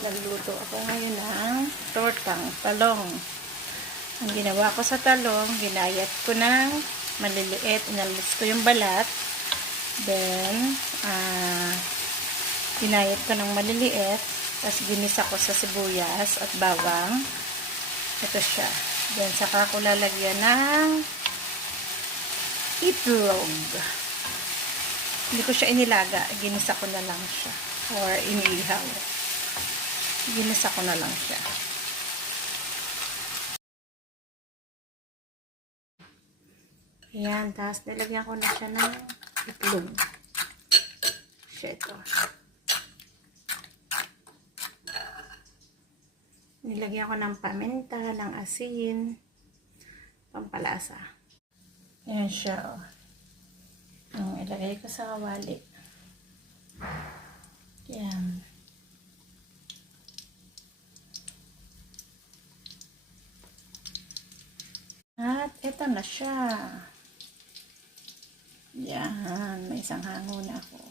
nagluto ako ngayon ng tortang talong. Ang ginawa ko sa talong, ginayat ko ng maliliit, inalis ko yung balat. Then, ginayat ko ng maliliit, tapos ginisa ko sa sibuyas at bawang. Ito siya. Then, saka ko lalagyan ng itlog. Hindi ko siya inilaga. Ginisa ko na lang siya. Or inihaw. Ginisa ko na lang siya. Ayan. Tapos nilagyan ko na siya ng itlog. Siya ito. Nilagyan ko ng paminta, ng asin, pampalasa. Ayan siya, oh. Ilagay ko sa kawali. Ayan. At ito na siya. Ayan. May isang hango na ako.